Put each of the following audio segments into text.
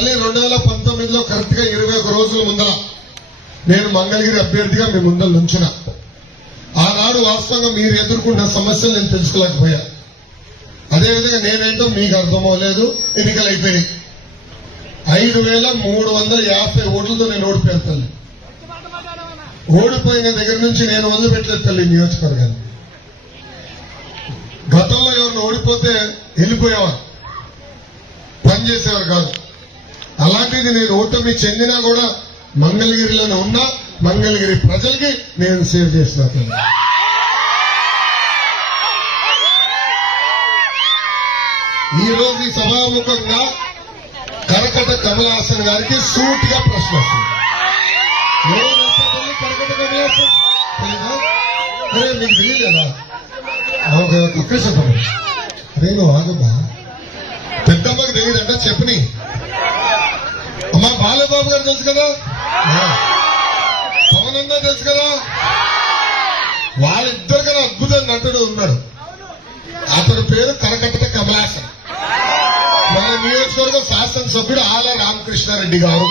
మళ్ళీ 2019లో కరెక్ట్ గా 21 రోజుల ముందర నేను మంగళగిరి అభ్యర్థిగా మీ ముందర నుంచిన. ఆనాడు వాస్తవంగా మీరు ఎదుర్కొన్న సమస్యలు నేను తెలుసుకోలేకపోయా. అదేవిధంగా నేనేంటో మీకు అర్థమవలేదు. ఎన్నికలు అయిపోయినాయి. 5350 ఓట్లతో నేను ఓడిపోయాను తల్లి. ఓడిపోయిన దగ్గర నుంచి నేను వదిలిపెట్టలేదు తల్లి నియోజకవర్గాన్ని. గతంలో ఎవరిని ఓడిపోతే వెళ్ళిపోయేవారు, పనిచేసేవారు కాదు. అలాంటిది నేను ఓటమి చెందినా కూడా మంగళగిరిలోనే ఉన్నా. మంగళగిరి ప్రజలకి నేను సేవ చేసిన తల్లి. ఈ రోజు ఈ సభాముఖంగా కరకట కమలాసన్ గారికి సూటిగా ప్రశ్న వస్తుంది. కరకట కమలాసన్ అరే మీకు తెలియలేదా? ఒక్క చెప్పండి. అరే నువ్వు ఆగమ్మా, పెద్దమ్మకి తెలియదంట చెప్పని. అమ్మా బాలబాబు గారు తెలుసు కదా, పవన్ అన్నా తెలుసు కదా, వాళ్ళిద్దరు కదా అద్భుతం నటుడు ఉన్నాడు. అతని పేరు కరకట కమలాసన్. మన నియోజకవర్గం శాసనసభ్యుడు ఆల రామకృష్ణారెడ్డి గారు.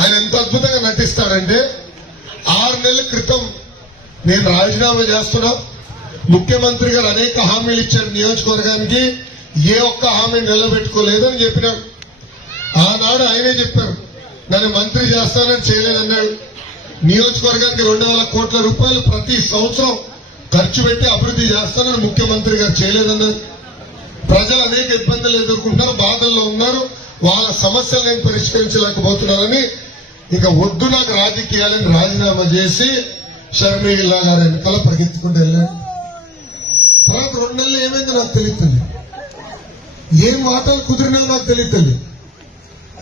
ఆయన ఎంత అద్భుతంగా నటిస్తాడంటే 6 నెలల క్రితం నేను రాజీనామా చేస్తున్నా, ముఖ్యమంత్రి గారు అనేక హామీలు ఇచ్చాడు నియోజకవర్గానికి, ఏ ఒక్క హామీ నిలబెట్టుకోలేదని చెప్పినాడు. ఆనాడు ఆయనే చెప్పారు నన్ను మంత్రి చేస్తానని చేయలేదన్నాడు. నియోజకవర్గానికి 200 కోట్ల రూపాయలు ప్రతి సంవత్సరం ఖర్చు పెట్టి అభివృద్ధి చేస్తానని ముఖ్యమంత్రి గారు చేయలేదన్నారు. ప్రజలు అనేక ఇబ్బందులు ఎదుర్కొంటున్నారు, బాధల్లో ఉన్నారు, వాళ్ళ సమస్యలు నేను పరిష్కరించలేకపోతున్నారని ఇక వద్దు నాకు రాజకీయాలని రాజీనామా చేసి షర్మిల గారి వెనకాల పరిగెత్తుకుంటూ వెళ్ళాను. తర్వాత 2 నెలలు ఏమైందో నాకు తెలియదు. ఏం మాటలు కుదిరినా నాకు తెలియదు.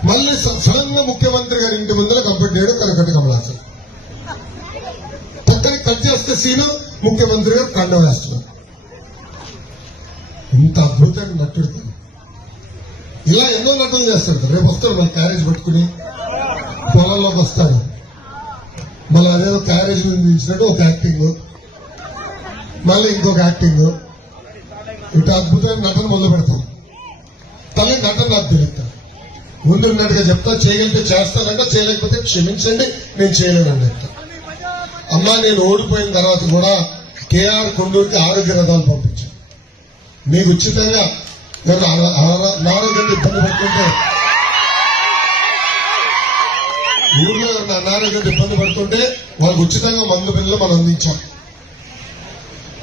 మళ్ళీ సడన్ గా ముఖ్యమంత్రి గారి ఇంటి ముందర కంప్లీట్ చేయడం కరకట కమలాసన్. పక్కన కట్ చేస్తే సీను ముఖ్యమంత్రి గారు కండ వేస్తున్నారు. ఇంత అద్భుతంగా నట్టుడుతుంది. ఇలా ఎన్నో నటనలు చేస్తాడు. రేపు వస్తాడు మన క్యారేజ్ పట్టుకుని పొలంలోకి వస్తాడు. మళ్ళీ అదేదో క్యారేజ్ మీద ఇచ్చినట్టు ఒక యాక్టింగ్, మళ్ళీ ఇంకొక యాక్టింగ్, ఇటు అద్భుతమైన నటన మొదలు పెడతాను. తల్లి నటన నాకు తెలుస్తాను. ముందున్నట్టుగా చెప్తా, చేయగలిగితే చేస్తానంట, చేయలేకపోతే క్షమించండి నేను చేయలేనండి చెప్తా. అమ్మా నేను ఓడిపోయిన తర్వాత కూడా కేఆర్ కొండూరుకి ఆరోగ్య రథాలు పంపించాను. మీకు ఉచితంగా అనారోగ్యంతో ఇబ్బంది పడుతుంటే, ఊర్లో ఎవరైనా అనారోగ్యంతో ఇబ్బంది పడుతుంటే వాళ్ళకి ఉచితంగా మందు బిల్లు మనం అందించాం.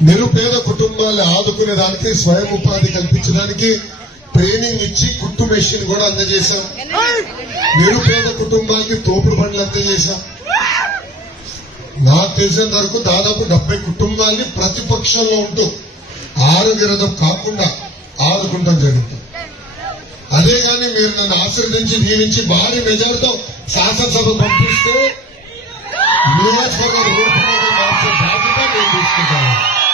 నిరుపేద కుటుంబాన్ని ఆదుకునే దానికి, స్వయం ఉపాధి కల్పించడానికి ట్రైనింగ్ ఇచ్చి కుట్టు మెషిన్ కూడా అందజేశాం. నిరుపేద కుటుంబాలకి తోపుడు బండ్లు అందజేశాం. నాకు తెలిసినంత వరకు దాదాపు 70 కుటుంబాల్ని ప్రతిపక్షంలో ఉంటూ ఆరోగ్య రథం కాకుండా ఆదుకుంటాం జరుగుతుంది. అదే గాని మీరు నన్ను ఆశీర్వదించి దీవించి భారీ మెజార్టీతో శాసనసభ పంపిస్తే నియోజకవర్గ రూపురేఖ మార్చే బాధ్యత నేను తీసుకుంటాను.